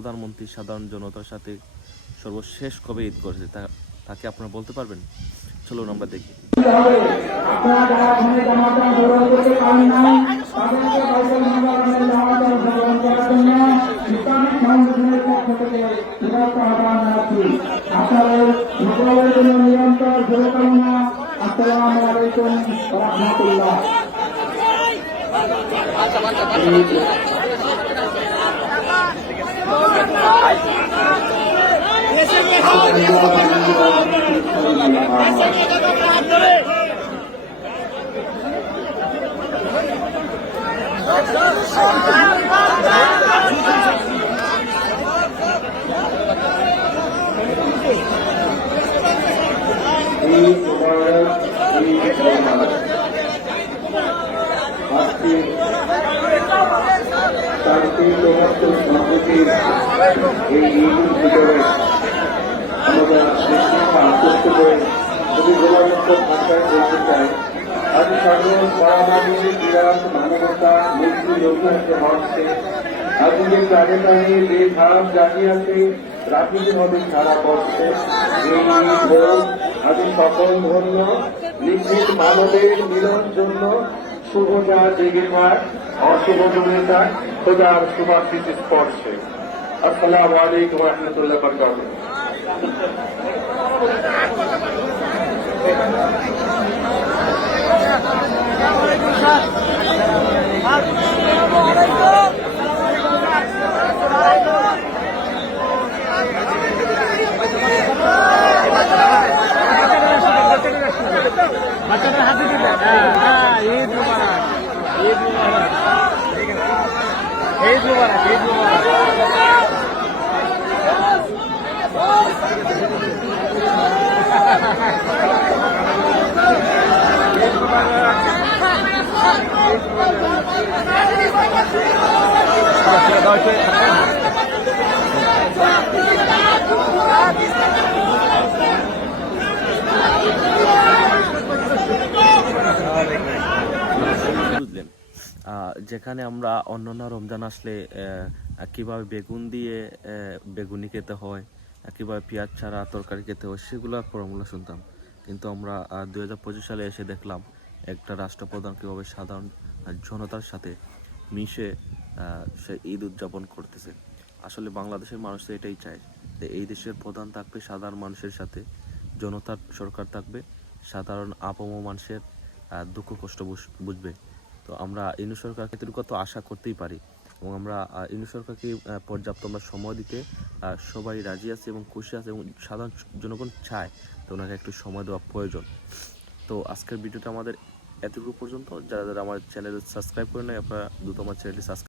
প্রধানমন্ত্রী, সাধারণ জনতার সাথে সর্বশেষ কবে ঈদ করেছে, তা তাকে আপনারা বলতে পারবেন? চলুন আমরা দেখি। আপনারা যারা ঘুমে এই চাই আজ সাধারণ মানবতা মুক্তি লক্ষ্য হচ্ছে আজকে প্রাণে প্রাণে যে খারাপ সারা এই ভোট আজ সকল ধন্য নিশ্চিত মানবের মিলন জন্য Suboca Degil var, Aşık Cumhuriyet'e Hıdar Şubat Fizi Spor Şey. Esselamu Aleyküm ve Rahmetullah Berkatuhu. বুঝলেন যেখানে আমরা অন্যান্য রমজান আসলে কীভাবে বেগুন দিয়ে বেগুনি খেতে হয়, কীভাবে পেঁয়াজ ছাড়া তরকারি খেতে হয়, সেগুলোর ফর্মুলা শুনতাম। কিন্তু আমরা দুই হাজার পঁচিশ সালে এসে দেখলাম, একটা রাষ্ট্রপ্রধান কীভাবে সাধারণ জনতার সাথে মিশে সে ঈদ উদযাপন করতেছে। আসলে বাংলাদেশের মানুষ তো এটাই চায়, যে এই দেশের প্রধান থাকবে সাধারণ মানুষের সাথে, জনতার সরকার থাকবে, সাধারণ আপম মানুষের দুঃখ কষ্ট বুঝবে। তো আমরা ইনু সরকারকে কত আশা করতেই পারি এবং আমরা ইন্দু ইনু সরকারকে পর্যাপ্ত আমরা সময় দিতে সবাই রাজি আছে এবং খুশি আছে এবং সাধারণ জনগণ চায় তো ওনাকে একটু সময় দেওয়া প্রয়োজন। তো আজকের ভিডিওটা আমাদের এতটুকু পর্যন্ত। যারা যারা আমার চ্যানেল সাবস্ক্রাইব করে নেয় আপনারা দ্রুত আমার চ্যানেলটি সাবস্ক্রাইব